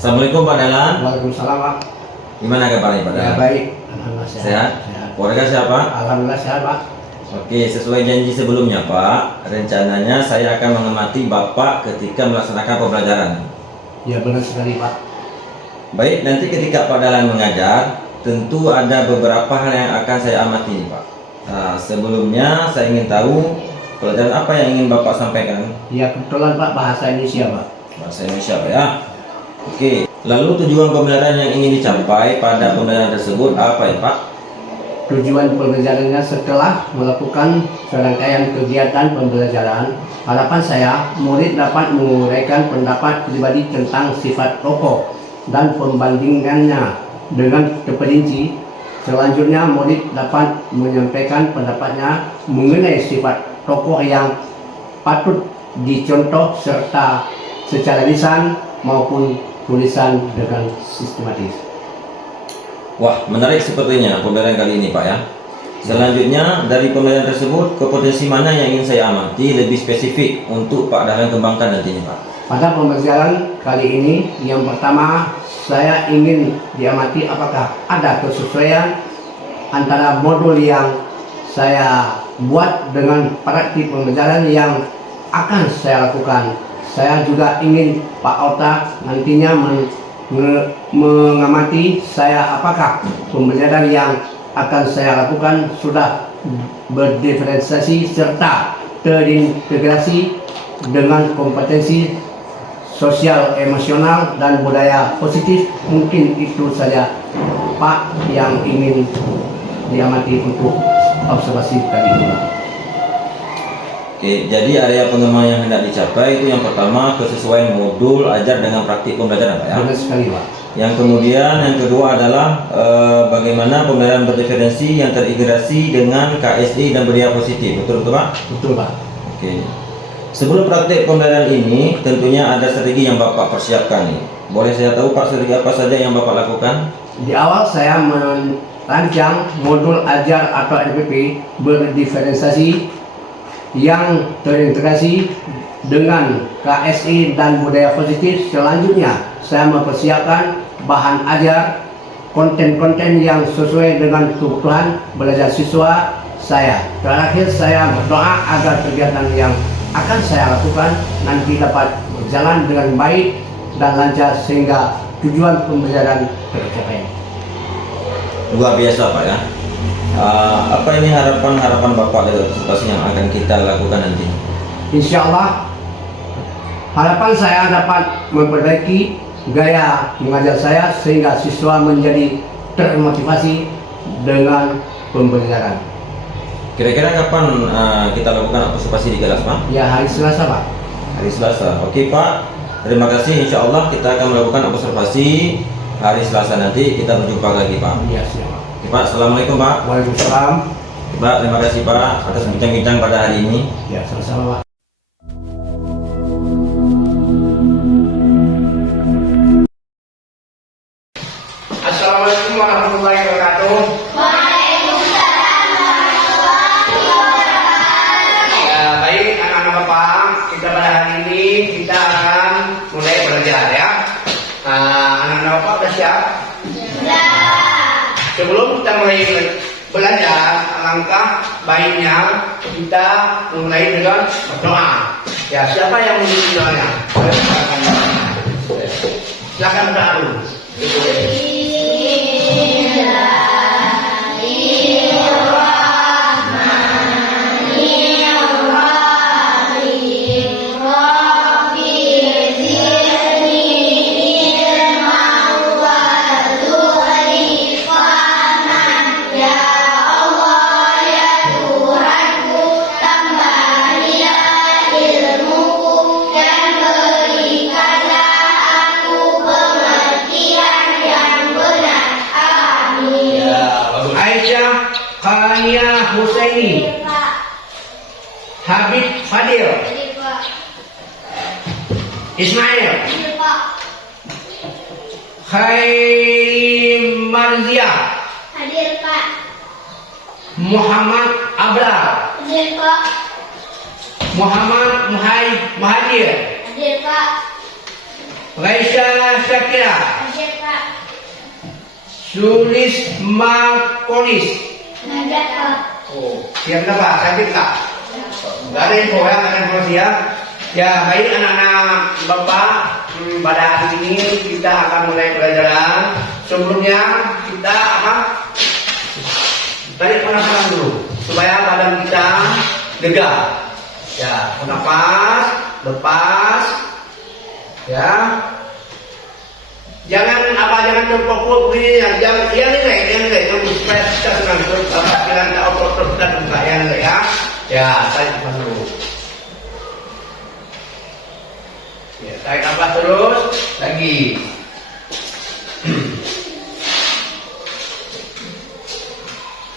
Assalamualaikum Pak Dahlan. Waalaikumsalam Pak. Gimana kabarnya Pak Ya Dahlan? baik, alhamdulillah Sehat? sehat. Keluarga siapa? Alhamdulillah sehat Pak. Oke, sesuai janji sebelumnya Pak, rencananya saya akan mengamati Bapak ketika melaksanakan pembelajaran. Ya benar sekali Pak. Baik, nanti ketika Pak Dahlan mengajar, tentu ada beberapa hal yang akan saya amati nih Pak. Nah, sebelumnya saya ingin tahu pelajaran apa yang ingin Bapak sampaikan? Ya kebetulan Pak bahasa Indonesia Pak. Bahasa Indonesia Pak ya. Oke, lalu tujuan pembelajaran yang ingin dicapai pada pembelajaran tersebut apa ya Pak? Tujuan pembelajarannya setelah melakukan serangkaian kegiatan pembelajaran, harapan saya murid dapat menguraikan pendapat pribadi tentang sifat tokoh dan pembandingannya dengan terperinci. Selanjutnya murid dapat menyampaikan pendapatnya mengenai sifat tokoh yang patut dicontoh serta secara lisan maupun tulisan dengan sistematis. Wah, menarik sepertinya pembelajaran kali ini Pak ya. Selanjutnya dari pembelajaran tersebut, kompetensi mana yang ingin saya amati lebih spesifik untuk Pak Dahlan kembangkan nantinya Pak? Pada pembelajaran kali ini, yang pertama saya ingin diamati apakah ada kesesuaian antara modul yang saya buat dengan praktik pembelajaran yang akan saya lakukan. Saya juga ingin Pak Ota nantinya mengamati saya apakah pembelajaran yang akan saya lakukan sudah berdiferensiasi serta terintegrasi dengan kompetensi sosial, emosional, dan budaya positif. Mungkin itu saja Pak yang ingin diamati untuk observasi kali ini. Oke, jadi area pengembangan yang hendak dicapai itu yang pertama kesesuaian modul ajar dengan praktik pembelajaran Pak ya. Benar sekali Pak. Yang kemudian yang kedua adalah bagaimana pembelajaran berdiferensi yang terintegrasi dengan KSD dan budaya positif. Betul Pak? Betul Pak. Oke. Sebelum praktik pembelajaran ini tentunya ada strategi yang Bapak persiapkan nih. Boleh saya tahu Pak strategi apa saja yang Bapak lakukan? Di awal saya merancang modul ajar atau LPP berdiferensiasi yang terintegrasi dengan KSI dan budaya positif. Selanjutnya saya mempersiapkan bahan ajar, konten-konten yang sesuai dengan kebutuhan belajar siswa saya. Terakhir saya berdoa agar kegiatan yang akan saya lakukan nanti dapat berjalan dengan baik dan lancar sehingga tujuan pembelajaran tercapai. Luar biasa Pak ya. Apa ini harapan Bapak dari observasi yang akan kita lakukan nanti? Insya Allah harapan saya dapat memperbaiki gaya mengajar saya sehingga siswa menjadi termotivasi dengan pembelajaran. Kira-kira kapan kita lakukan observasi di kelas Pak? Ya hari Selasa Pak. Hari Selasa. Oke Pak, terima kasih. Insya Allah kita akan melakukan observasi hari Selasa nanti. Kita berjumpa lagi Pak. Ya siap Pak. Oke, Pak, Assalamualaikum Pak. Waalaikumsalam. Pak, terima kasih Pak atas bincang-bincang pada hari ini. Ya sama-sama Pak. Assalamualaikum warahmatullahi wabarakatuh. Ya, baik anak-anak Bapak, kita pada hari ini kita akan mulai belajar ya. Anak-anak Bapak sudah siap? Sebelum kita mulai belajar, alangkah baiknya kita mulai dengan berdoa. Ya, siapa yang memiliki doanya? Silakan berdoa dulu. Khania Husaini, Habib Fadil, Ismail, Khairi Marzia, Hadir Pak. Muhammad Abrar, Hadir Pak. Muhammad Muhadir, Hadir Pak. Raisya Syakira. Ajar Pak. Sulis Makolis. Ajar Pak. Oh, siap nggak Pak? Sakit nggak? Nggak ada info ya, nggak ada informasi ya. Ya, baik anak-anak Bapak, pada hari ini kita akan mulai pelajaran. Sebelumnya kita apa? Tarik nafas dulu supaya badan kita lega. Ya, nafas, lepas. Ya. Jangan terpokok begini, jangan kamu stres dengan pikiran otot dan buka ya. Ya, tarik nafas dulu. Ya, tarik nafas terus lagi.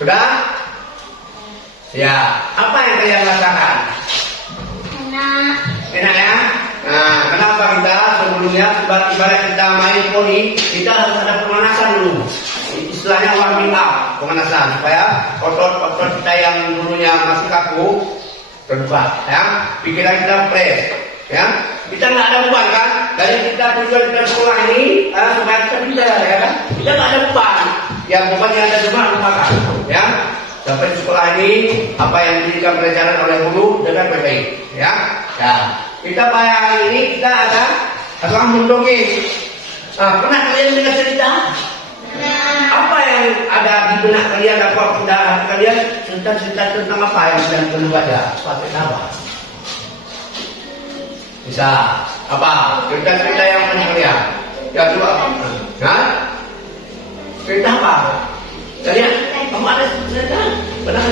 Sudah? Ya, apa yang kalian rasakan? Enak. Enak ya? Nah, kenapa kita sebelumnya ibarat kita main poni, kita harus ada pemanasan dulu. Istilahnya warming up, pemanasan supaya otot-otot kita yang dulunya masih kaku terbuka, ya. Pikiran kita fresh, ya. Kita nggak ada beban kan? Dari kita tujuan kita sekolah ini, supaya kita pintar, ya kan? Kita nggak ada beban. Yang beban yang ada cuma lupakan, ya. Sampai di sekolah ini apa yang diberikan pelajaran oleh guru dengan baik, ya. Nah, kita pada hari ini kita akan mendongeng. Pernah kalian dengar cerita? Apa yang ada di benak kalian? Apa sudah kalian cerita tentang apa yang sedang kalian baca? Pakai apa? Bisa apa? Cerita yang pernah kalian? Ya coba. Nah, cerita apa? Kalian, kamu ada cerita? Pernah?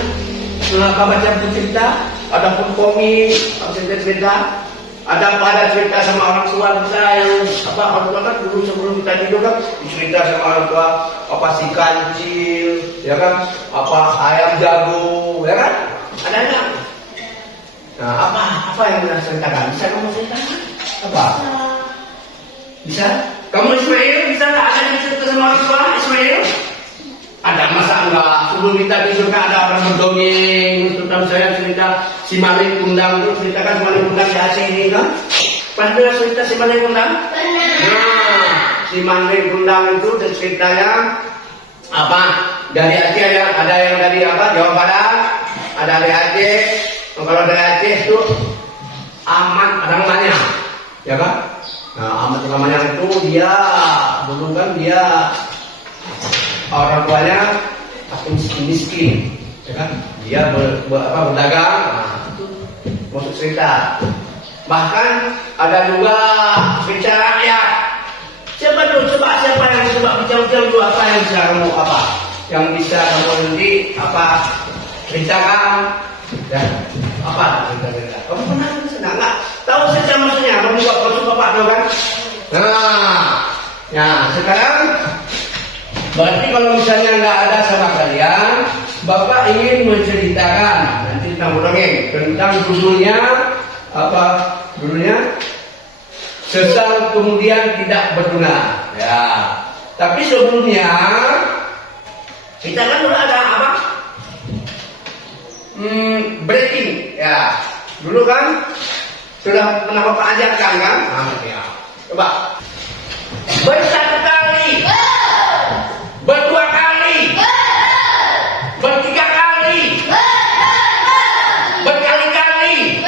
Apa baca buku cerita? Ada pun komik, cerita. Ada cerita sama orang tua kita yang orang tua kan dulu sebelum kita tidur kan cerita sama orang tua apa ikan kecil, ya kan? Apa ayam jago, ya kan? Ada nggak? Nah, apa yang kita ceritakan? Bisa kamu ceritakan? Apa? Bisa? Kamu Ismail bisa nggak ada yang cerita sama orang tua Ismail? Ada masa enggak? Sebelum kita tidur kan ada orang berdongeng. Tentang saya cerita si Maling Kundang itu ceritakan si Maling Kundang di Aceh ini kan? Pernah dengar cerita si Maling Kundang? Pernah. Nah, si Maling Kundang itu ceritanya apa? Dari Aceh ada yang dari apa? Jawa Barat, ada dari Aceh. Kalau dari Aceh itu Ahmad namanya, ya kan? Nah, Ahmad namanya itu dia dulu kan dia orang tuanya aku miskin, ya kan? Dia berdagang, nah, itu maksud cerita. Bahkan ada juga cerita rakyat. Siapa yang bicara dulu apa yang bisa kamu yang bisa kamu nanti ceritakan, ya apa cerita? Kamu pernah nggak tahu cerita maksudnya? Kamu maksud bapak tahu kan? Nah, sekarang berarti kalau misalnya nggak ada sama kalian, Bapak ingin menceritakan nanti tentang dongeng tentang judulnya apa? Judulnya sesal kemudian tidak berguna. Ya. Tapi sebelumnya kita kan udah ada apa? Breaking. Ya. Dulu kan sudah pernah Bapak ajarkan kan? Ya. Coba. Bersatu kali. Berdua kali, bertiga kali, berkali-kali.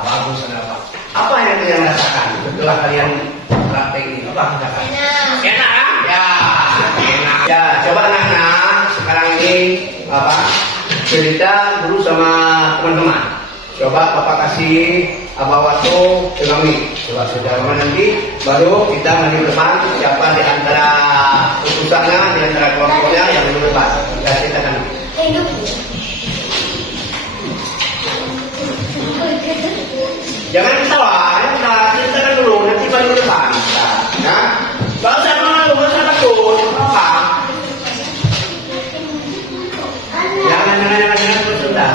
Bagus kenapa? Apa yang kalian rasakan setelah kalian praktek ini? Apa rasakan? Enak kan? Ya, enak. Ya, coba anak-anak sekarang ini cerita dulu sama teman-teman. Coba Bapak kasih waktu dengan coba saudara nanti baru kita maju depan siapa di antara utusannya di antara kelompoknya yang maju depan kita ceritakan. Jangan ketawa, kita ceritakan dulu nanti maju depan. Nah, nggak usah malu, nggak usah takut, apa? Jangan bersudah.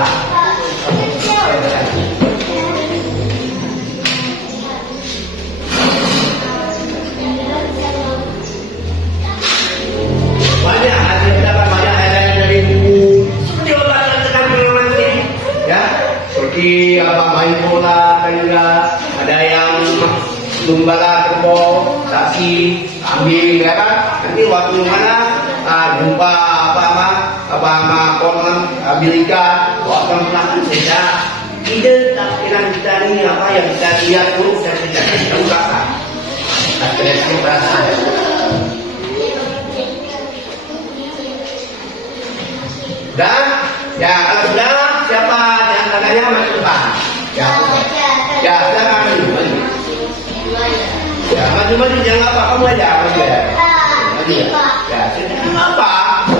Banyak yang dari buku seperti obat tentang nanti ya seperti apa main bola, dan juga ada yang lumbala kerbau, sapi, kambing, ya kan? Nanti waktu mana jumpa apa kolam Amerika, waktu makan saja. Ide tampilan kita ini apa yang kita lihat tuh dan kita ungkapkan. Ekspresi perasaan. Dan ya kalau sudah siapa yang antaranya maju depan? Ya, ya silakan maju. Ya maju jangan apa kamu aja maju ya. Maju ya. Ya jangan apa,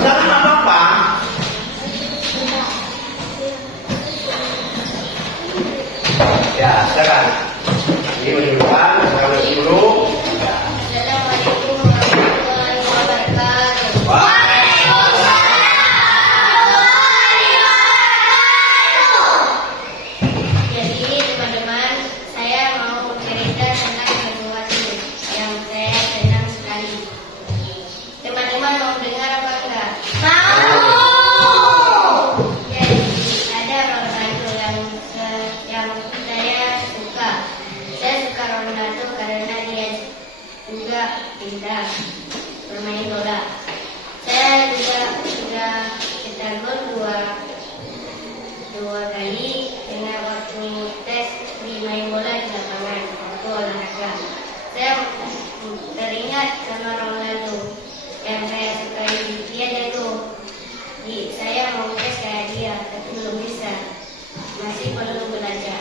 jangan apa-apa. Ya silakan. Ini maju depan, sekarang maju dulu. Ya. Assalamualaikum warahmatullahi wabarakatuh. Jadi teman-teman, saya mau cerita tentang sesuatu yang saya senang sekali. Teman-teman mau dengar apa enggak? Mau. Jadi ada Ronaldo yang saya suka. Saya suka Ronaldo karena dia juga pintar bermain bola. Saya juga sudah cetak gol dua kali dengan waktu tes bermain bola di lapangan waktu olahraga. Saya teringat sama Ronaldo yang saya sukai dia itu. Saya mau tes kayak dia tapi belum bisa, masih perlu belajar.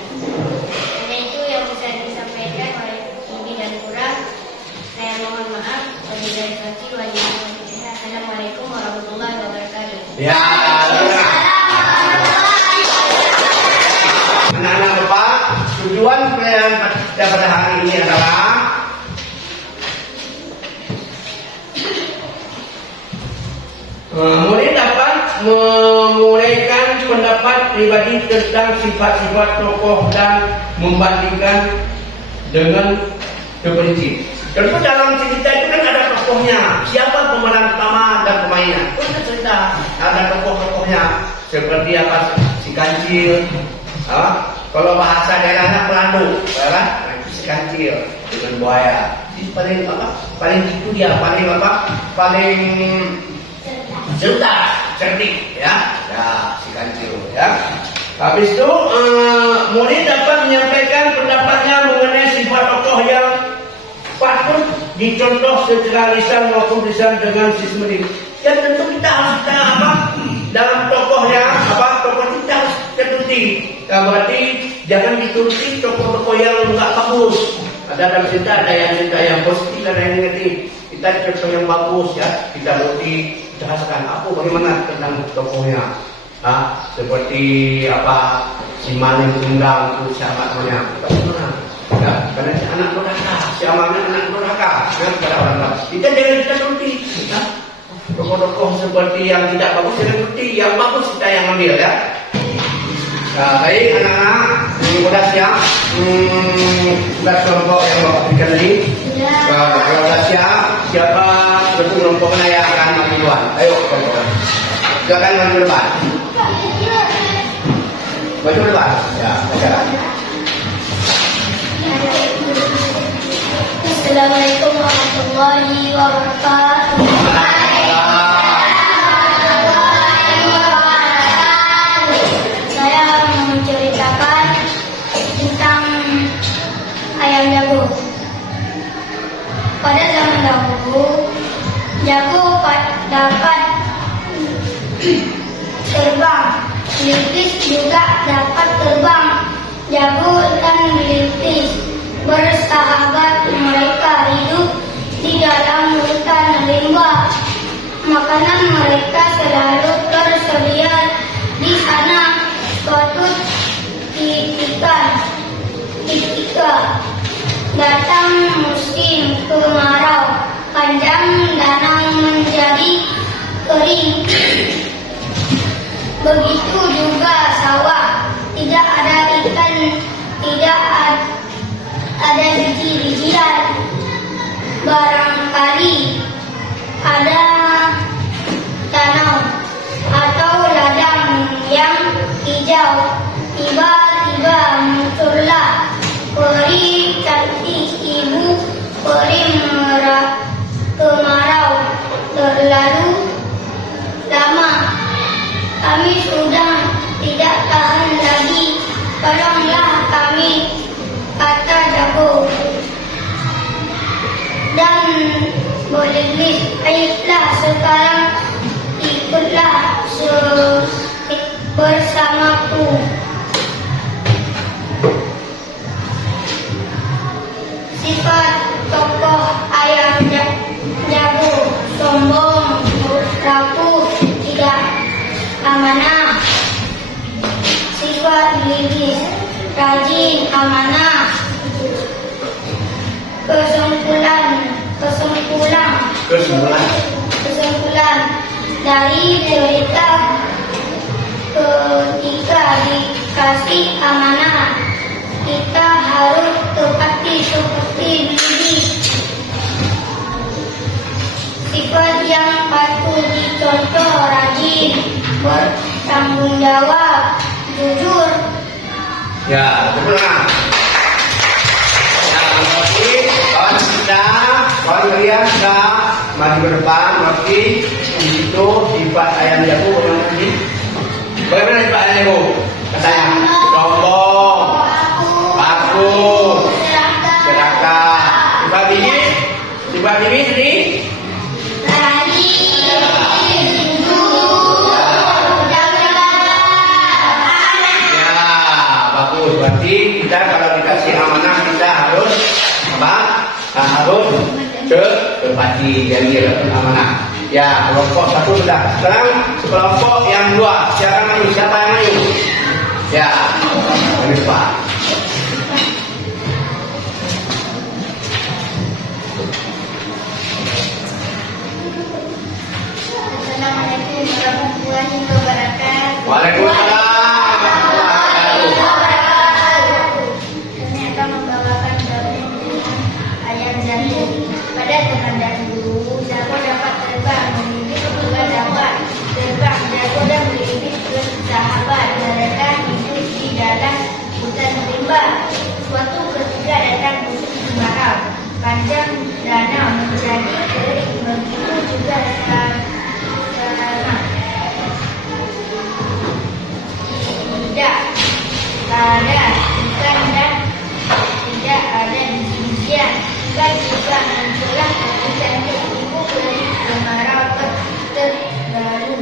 Hanya itu yang bisa disampaikan oleh lebih dan kurang. Saya mohon maaf. Assalamualaikum warahmatullahi wabarakatuh. Ya. Anak-anak Bapak, tujuan pelajaran kita pada hari ini adalah mulai dapat memulaikan pendapat pribadi tentang sifat-sifat tokoh dan membandingkan dengan prinsip. Tentu dalam cerita itu kan ada tokohnya, siapa pemeran utama dan pemainnya. Itu kan cerita, ada tokoh-tokohnya seperti apa si Kancil. Kalau bahasa daerahnya Peladu, ya kan? Si Kancil dengan buaya. Ini paling apa? Paling itu dia paling apa? Paling cerdik, ya. Ya, si Kancil, ya. Habis itu Muri dapat menyampaikan pendapatnya mengenai sifat tokoh yang patut dicontoh secara lisan maupun lisan dengan sistem ini. Ya tentu kita harus dalam tokohnya tokoh kita harus tertuti. Berarti jangan dituruti tokoh-tokoh yang enggak bagus. Ada dalam cerita ada yang positif ada yang negatif. Kita contoh yang bagus ya, kita turuti, kita rasakan apa bagaimana tentang tokohnya. Seperti si Maling Tunggang itu siapa namanya? Bagaimana? Ya, karena si anak durhaka, si amalnya anak durhaka, kepada orang lain. Kita jangan kita turuti. Tokoh-tokoh seperti yang tidak bagus jangan turuti, yang bagus kita yang ambil ya. Baik anak-anak, sudah siap? Sudah kelompok yang bapak berikan tadi? Kalau sudah siap, siapa bentuk kelompoknya yang akan maju duluan? Ayo kelompok. Silakan maju depan. Maju depan. Ya, silakan. Assalamualaikum warahmatullahi wabarakatuh. Saya mau menceritakan tentang ayam jago. Pada zaman dahulu, jago dapat terbang. Belipis juga dapat terbang. Jago dan belipis bersahabat, mereka hidup di dalam hutan rimba. Makanan mereka selalu tersedia di sana. Suatu ketika datang musim kemarau, panjang danau menjadi kering. Begitu juga sawah, tidak ada ikan, tidak ada biji-bijian. Barangkali ada danau atau ladang yang hijau. Tiba-tiba kami kata jago dan boleh baiklah sekarang ikutlah bersamaku. Sifat tokoh ayam jago: sombong, rapuh, tidak amanah. Sifat Lilis: rajin, amanah. Kesimpulan dari cerita: ketika dikasih amanah, kita harus tepati seperti Lilis. Sifat yang patut dicontoh: rajin, bertanggung jawab, jujur. Ya, betul. Kawan kalian sudah maju ke depan, berarti di situ sifat ayam jago bagaimana sifat ayam jago? Katanya sombong, aku, serakah. Sifat ini ini. Ya, bagus. Berarti kita kalau dikasih amanah kita harus apa? Harus tepati janji amanah. Ya, kelompok satu sudah. Sekarang kelompok yang dua. Siapa yang maju? Siapa yang maju? Ya, ini Pak. Assalamualaikum warahmatullahi wabarakatuh. Waalaikumsalam. Kami akan membawakan dongeng dengan ayam jago. Pada zaman dahulu, jago dapat terbang, melilit juga dapat terbang. Jago dan melilit bersahabat. Mereka hidup di dalam hutan rimba. Suatu ketika datang musim kemarau. Panjang danau menjadi kering. Begitu juga sekarang. Tidak ada ikan dan tidak ada biji-bijian. Juga muncullah cantik ibu beri kemarau terbaru.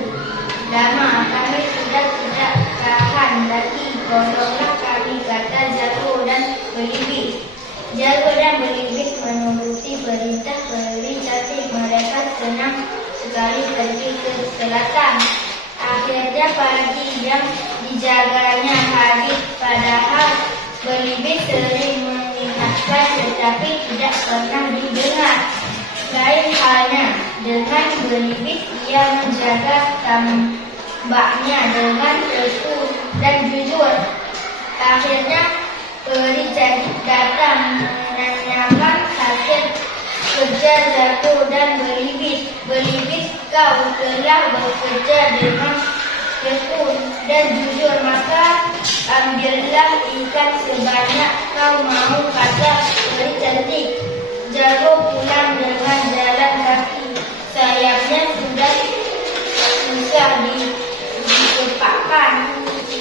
Lama kami sudah tidak tahan lagi. Tolonglah kami, kata Jago dan Belibis. Jago dan Belibis menuruti perintah peri cantik. Mereka senang sekali pergi ke selatan. Akhirnya pagi yang dijaganya hadir, padahal Belibis sering mengingatkan tetapi tidak pernah didengar. Lain halnya dengan Belibis, ia menjaga tambaknya dengan tekun dan jujur. Akhirnya peri cantik datang menanyakan hasil kerja Jago dan Belibis. Belibis, kau telah bekerja dengan tekun dan jujur, maka ambillah ikan sebanyak kau mau, kata peri cantik. Jago pulang dengan jalan kaki. Sayapnya sudah susah ditepakkan.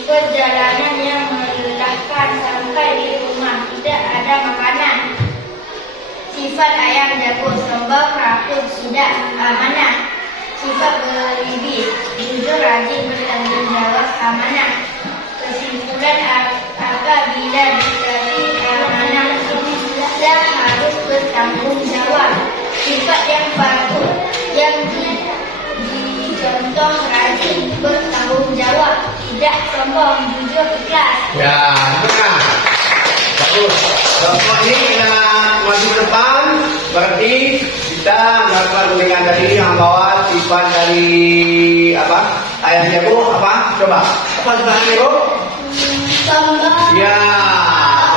Perjalanan yang melelahkan. Sampai di rumah tidak ada makanan. Sifat ayam jago: sombong, rapuh, tidak amanah. Sifat Belibis: jujur, rajin, bertanggung jawab, amanah. Kesimpulan: apabila dikasih amanah, kita harus bertanggung jawab. Sifat yang patut yang dicontoh: rajin, bertanggung jawab, tidak sombong, jujur, ikhlas. Ya, benar. Bagus. Kelompok ini kita maju depan. Berarti kita melakukan dengan tadi yang bawa sifat dari apa? Ayam jago apa? Coba. Apa sifat ayam jago? Sombong. Ya,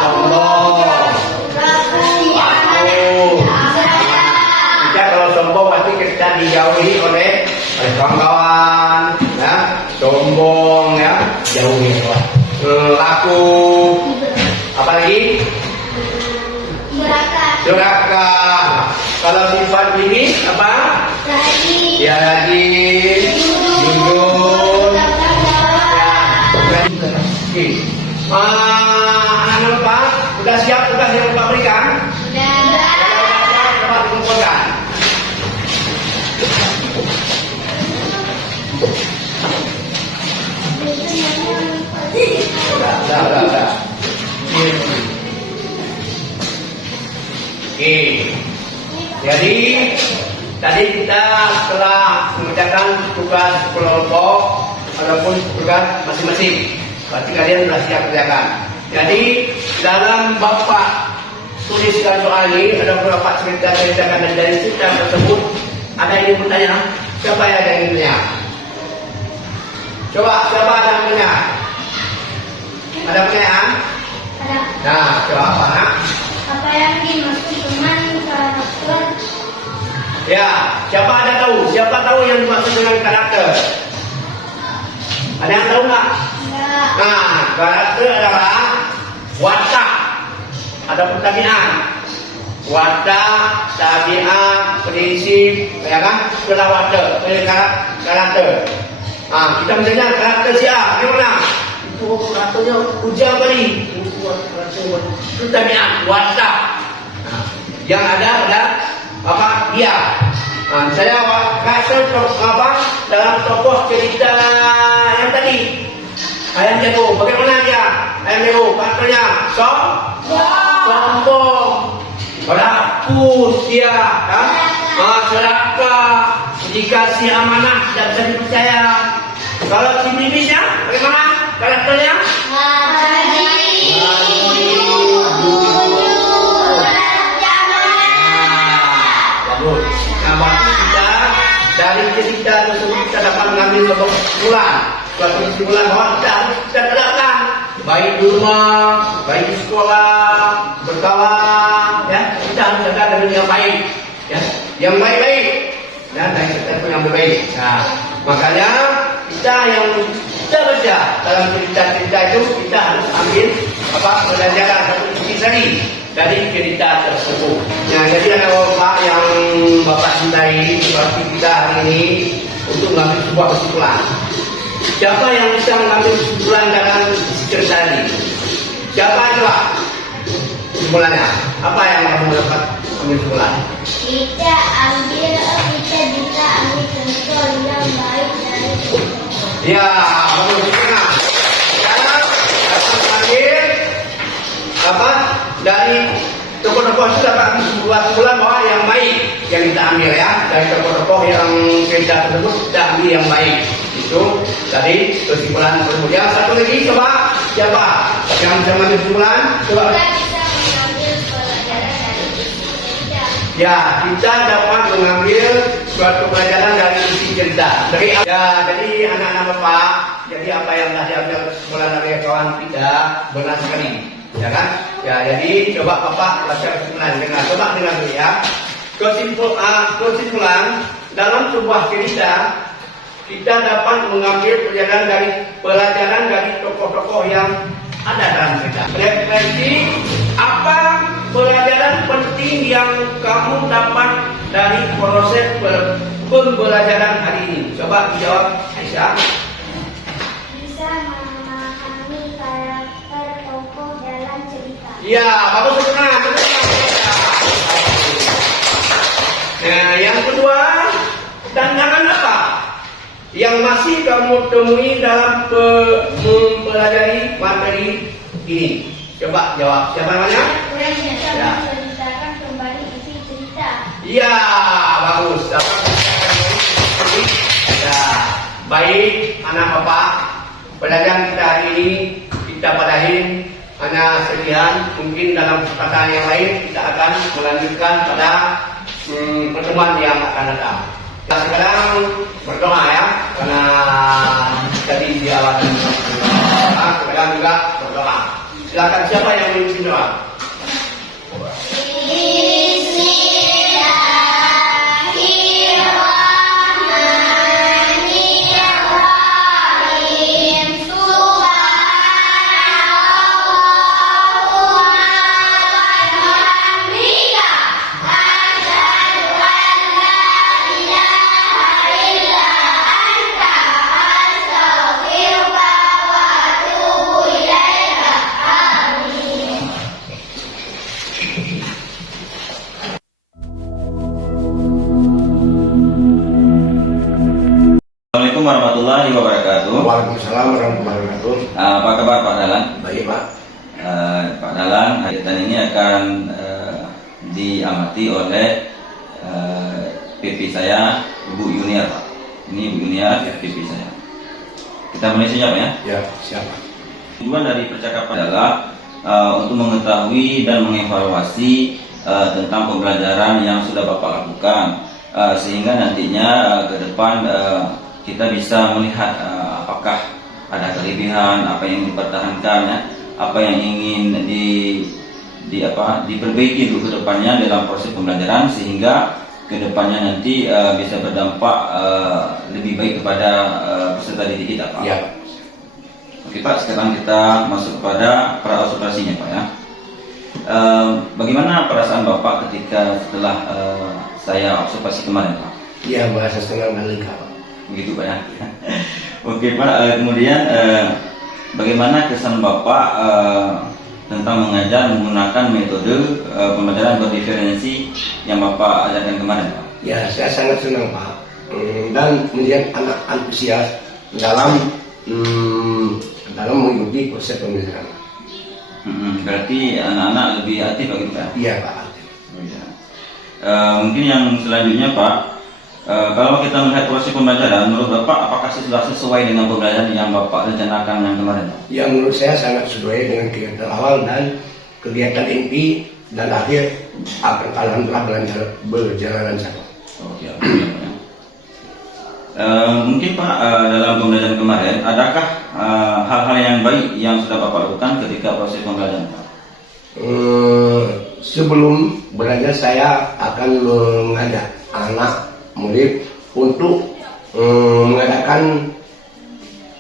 sombong. Aku. Kita kalau sombong pasti kita dijauhi oleh kawan-kawan. Ya, sombong ya, jauhi kawan. Laku. Apa lagi? Durhaka. Kalau sifat ini apa? Ya, rajin, jujur. Ya, anak lupa Jadi tadi kita telah mengerjakan tugas kelompok ataupun tugas masing-masing. Berarti kalian sudah siap kerjakan. Jadi dalam Bapak tuliskan soal ini ada beberapa cerita-cerita dan dari cerita tersebut ada yang ingin bertanya. Siapa yang ada yang ingin bertanya? Coba siapa ada yang bertanya? Ada pertanyaan? Ada. Nah, coba apa? Nak? Apa yang dimaksud dengan karakter? Ya, siapa ada tahu? Siapa tahu yang dimaksud dengan karakter? Ada yang tahu nggak? Enggak. Nah, karakter adalah watak. Ada pertanyaan. Watak, tabiat, prinsip, ya kan? Itulah watak, karakter. Nah, kita mendengar karakter si A, gimana? Itu karakternya ujang kali. Itu tabiat, watak. Nah, yang ada pada apa dia. Nah, misalnya karakter apa dalam tokoh cerita yang tadi ayam jago, bagaimana dia? Ayam jago, karakternya sombong, rakus dia, kan? Serakah, dikasih amanah tidak bisa dipercaya. Kalau si bibisnya, bagaimana karakternya? Nah, berarti kita dari cerita tersebut kita dapat mengambil sebuah kesimpulan. Suatu kesimpulan bahwa kita harus kita terapkan baik di rumah, baik di sekolah, berkawan, ya kita harus jaga dengan yang baik, ya yang baik-baik, dan dari kita pun yang baik. Nah, makanya kita yang kita baca dalam cerita-cerita itu kita harus ambil apa pelajaran satu intisari dari cerita tersebut. Nah, jadi ada bapak yang bapak cintai seperti kita hari ini untuk mengambil sebuah kesimpulan. Siapa yang bisa mengambil kesimpulan dalam cerita ini? Siapa coba? Kesimpulannya apa yang kamu dapat ambil kesimpulan? Kita bisa ambil contoh yang baik dari itu. Ya, bagus. Nah, sekarang dapat ambil apa dari tokoh-tokoh itu dapat ambil kesimpulan bahwa yang baik yang kita ambil ya dari tokoh-tokoh yang cerita tersebut kita ambil yang baik. Itu tadi kesimpulan tersebut. Yang satu lagi coba siapa yang bisa mengambil kesimpulan? Coba. Kita bisa mengambil pelajaran dari isi cerita. Ya, kita dapat mengambil suatu pelajaran dari isi cerita. Jadi anak-anak bapak, jadi apa yang telah diambil kesimpulan dari kawan kita benar sekali, ya kan? Ya, jadi coba bapak baca kesimpulan dengan coba dengar dulu ya. Kesimpulan dalam sebuah cerita kita dapat mengambil pelajaran dari tokoh-tokoh yang ada dalam cerita. Refleksi apa pelajaran penting yang kamu dapat dari proses pembelajaran hari ini? Coba dijawab Aisyah. Bisa memahami karakter tokoh dalam cerita. Ya, bagus benar. Nah, yang kedua, tantangan apa yang masih kamu temui dalam mempelajari materi ini? Coba jawab. Siapa namanya? Kurang bisa Ya. menceritakan kembali isi cerita. Iya, bagus. Ya, baik anak bapak, pelajaran kita hari ini kita padahin anak sekalian. Mungkin dalam kesempatan yang lain kita akan melanjutkan pada pertemuan yang akan datang. Kita sekarang berdoa ya, karena tadi di awal sekarang juga berdoa. Silakan siapa yang memimpin doa? Assalamualaikum warahmatullahi wabarakatuh. Waalaikumsalam warahmatullahi wabarakatuh. Apa kabar Pak Dalan? Baik Pak. Pak Dalan, kegiatan ini akan diamati oleh PP saya Ibu Yuniar Pak. Ini Ibu Yuniar, PP saya. Kita mulai senyap ya. Ya, siapa? Tujuan dari percakapan adalah untuk mengetahui dan mengevaluasi tentang pembelajaran yang sudah Bapak lakukan, sehingga nantinya ke depan kita bisa melihat apakah ada kelebihan, apa yang dipertahankan, ya, apa yang ingin diperbaiki untuk ke depannya dalam proses pembelajaran, sehingga ke depannya nanti bisa berdampak lebih baik kepada peserta didik kita, Pak. Ya. Oke Pak, sekarang kita masuk kepada pra-observasinya Pak ya. Bagaimana perasaan Bapak ketika setelah saya observasi kemarin Pak? Ya, merasa senang dan lega, Pak. Begitu Pak ya. Oke Pak, kemudian bagaimana kesan Bapak tentang mengajar menggunakan metode pembelajaran berdiferensi yang Bapak ajarkan kemarin Pak? Ya, saya sangat senang Pak, dan melihat anak antusias dalam mengikuti proses pembelajaran. Berarti anak-anak lebih aktif begitu Pak? Iya Pak. Oh, ya. Mungkin yang selanjutnya Pak, kalau kita melihat proses pembelajaran, menurut Bapak apakah sudah sesuai dengan pembelajaran yang Bapak rencanakan yang kemarin? Ya, menurut saya sangat sesuai dengan kegiatan awal dan kegiatan inti dan akhir akan alhamdulillah berjalan lancar. Oke, alhamdulillah. Mungkin Pak, dalam pembelajaran kemarin, adakah hal-hal yang baik yang sudah Bapak lakukan ketika proses pembelajaran Pak? Sebelum belajar saya akan mengajak anak murid untuk mengadakan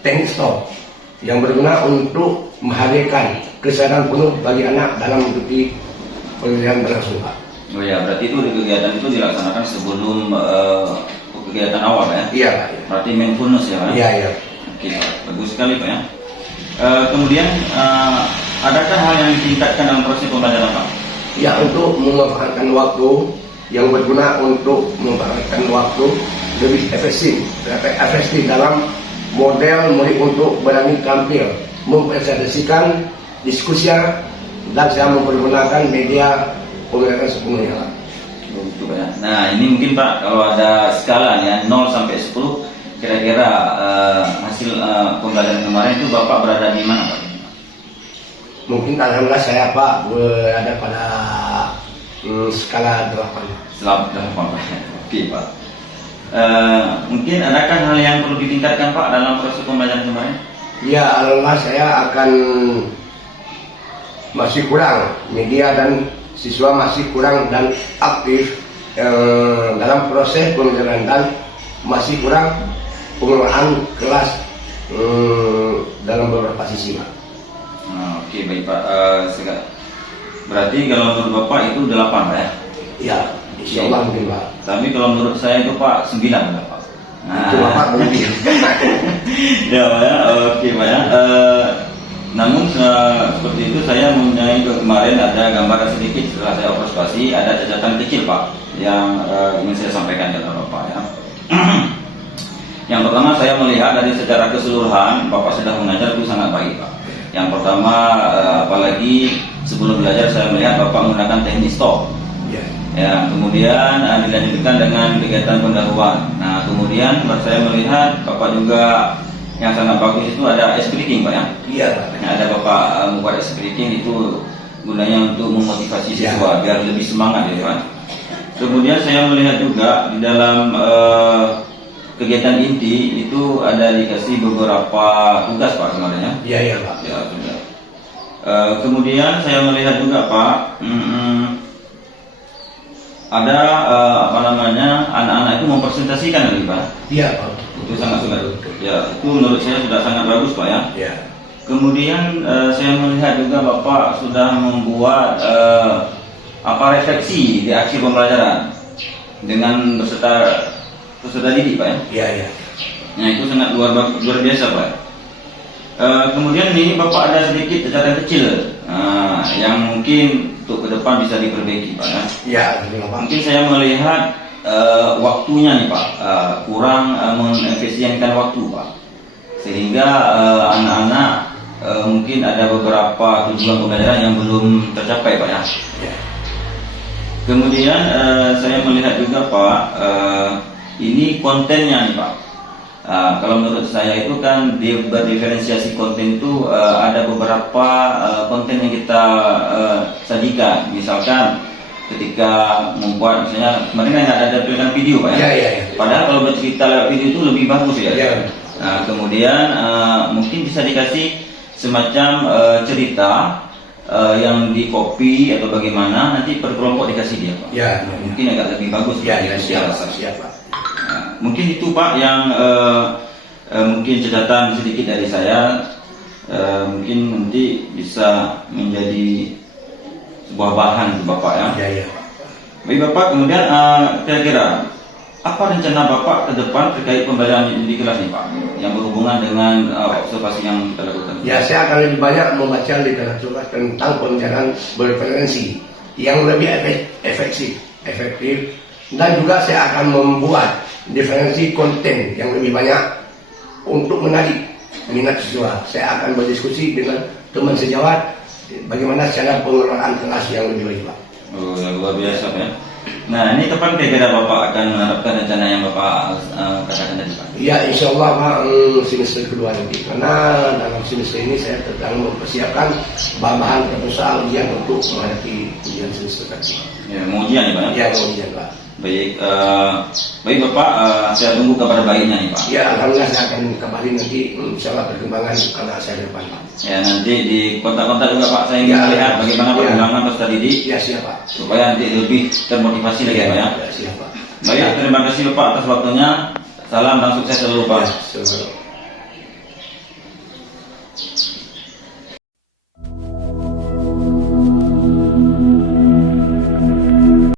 teknik stop yang berguna untuk menghadirkan kesadaran penuh bagi anak dalam mengikuti pembelajaran berlangsung Pak. Oh ya, berarti itu kegiatan itu dilaksanakan sebelum kegiatan awal Pak ya? Iya Pak. Berarti mindfulness ya Pak? Iya, iya. Oke Pak, bagus sekali Pak ya. Kemudian adakah hal yang ditingkatkan dalam proses pembelajaran Pak? Ya, untuk memanfaatkan waktu yang berguna untuk memanfaatkan waktu lebih efektif dalam model murid untuk berani tampil, mempresentasikan diskusi dan saya mempergunakan media pembelajaran sepenuhnya. Begitu Pak ya. Nah ini mungkin Pak, kalau ada skala ya 0 sampai 10, kira-kira hasil pembelajaran kemarin itu Bapak berada di mana Pak? Mungkin alhamdulillah saya Pak berada pada skala 8. Selamat Pak. Oke Pak. Mungkin adakah hal yang perlu ditingkatkan Pak dalam proses pembelajaran kemarin? Ya, alhamdulillah saya akan masih kurang media dan siswa masih kurang dan aktif dalam proses pembelajaran dan masih kurang pengelolaan kelas dalam beberapa sisi Pak. Oke baik Pak. Berarti kalau menurut Bapak itu 8 Pak ya? Ya, insya Allah mungkin Pak. Tapi kalau menurut saya itu Pak 9 Pak. Itu Bapak mungkin. Ya Pak ya, oke Pak ya. Namun seperti itu saya mempunyai kemarin ada gambaran sedikit setelah saya observasi, ada catatan kecil Pak yang ingin saya sampaikan kepada Bapak ya. Yang pertama saya melihat dari secara keseluruhan Bapak sudah mengajar itu sangat baik Pak. Yang pertama apalagi sebelum belajar saya melihat Bapak menggunakan teknik stop. Ya, kemudian dilanjutkan dengan kegiatan pendahuluan. Nah, kemudian saya melihat Bapak juga yang sangat bagus itu ada ice breaking Pak ya. Iya Pak. Ada Bapak membuat ice breaking itu gunanya untuk memotivasi siswa biar lebih semangat ya Pak. Kemudian saya melihat juga di dalam kegiatan inti itu ada dikasih beberapa tugas Pak kemarin ya. Iya Pak. Ya, sudah. Kemudian saya melihat juga Pak, ada anak-anak itu mempresentasikan lagi Pak. Iya Pak. Itu sangat ya, itu menurut saya sudah sangat bagus Pak ya. Iya. Kemudian saya melihat juga Bapak sudah membuat refleksi di akhir pembelajaran dengan peserta didik Pak ya. Iya, iya. Nah itu sangat luar biasa Pak. Kemudian ini Bapak ada sedikit catatan kecil yang mungkin untuk ke depan bisa diperbaiki Pak ya. Iya, Pak. Mungkin saya melihat waktunya nih Pak, kurang mengefisienkan waktu Pak, sehingga anak-anak mungkin ada beberapa tujuan pembelajaran yang belum tercapai Pak ya. Ya. Kemudian saya melihat juga Pak, ini kontennya nih Pak. Kalau menurut saya itu kan berdiferensiasi konten itu ada beberapa konten yang kita sajikan. Misalkan ketika membuat, misalnya kemarin ada tulisan video Pak ya. Ya. Padahal kalau bercerita lewat video itu lebih bagus ya. Ya. Kemudian mungkin bisa dikasih semacam cerita yang di copy atau bagaimana, nanti per kelompok dikasih dia Pak. Ya. Mungkin agak lebih bagus. Siapa. Mungkin itu Pak yang mungkin catatan sedikit dari saya. Mungkin nanti bisa menjadi sebuah bahan untuk Bapak ya. Ya. Baik Bapak, kemudian kira-kira apa rencana Bapak ke depan terkait pembelajaran di kelas nih Pak, yang berhubungan dengan observasi yang kita lakukan? Ya, saya akan lebih banyak membaca literatur tentang pembelajaran berreferensi yang lebih efektif, dan juga saya akan membuat diferensi konten yang lebih banyak untuk menarik minat siswa. Saya akan berdiskusi dengan teman sejawat bagaimana cara pengelolaan kelas yang lebih baik Pak. Oh, ya, luar biasa ya. Nah, ini kapan kira-kira Bapak akan menerapkan rencana yang Bapak katakan tadi Pak? Ya, insya Allah Pak, semester kedua nanti. Karena dalam semester ini saya sedang mempersiapkan bahan proposal ujian untuk menghadapi ujian semester tadi. Ya, mau ujian nih Pak? Ya, mau ujian Pak. Baik Bapak, saya tunggu kabar baiknya nih Pak. Ya, alhamdulillah saya akan kembali nanti insya Allah perkembangan anak saya depan Pak. Ya, nanti di kontak-kontak juga Pak, saya ingin melihat bagaimana perkembangan peserta didik. Ya, siap Pak. Supaya nanti lebih termotivasi lagi ya Pak ya. Ya, siap Pak. Baik, terima kasih Bapak atas waktunya. Salam dan sukses selalu Pak. Ya, selamat.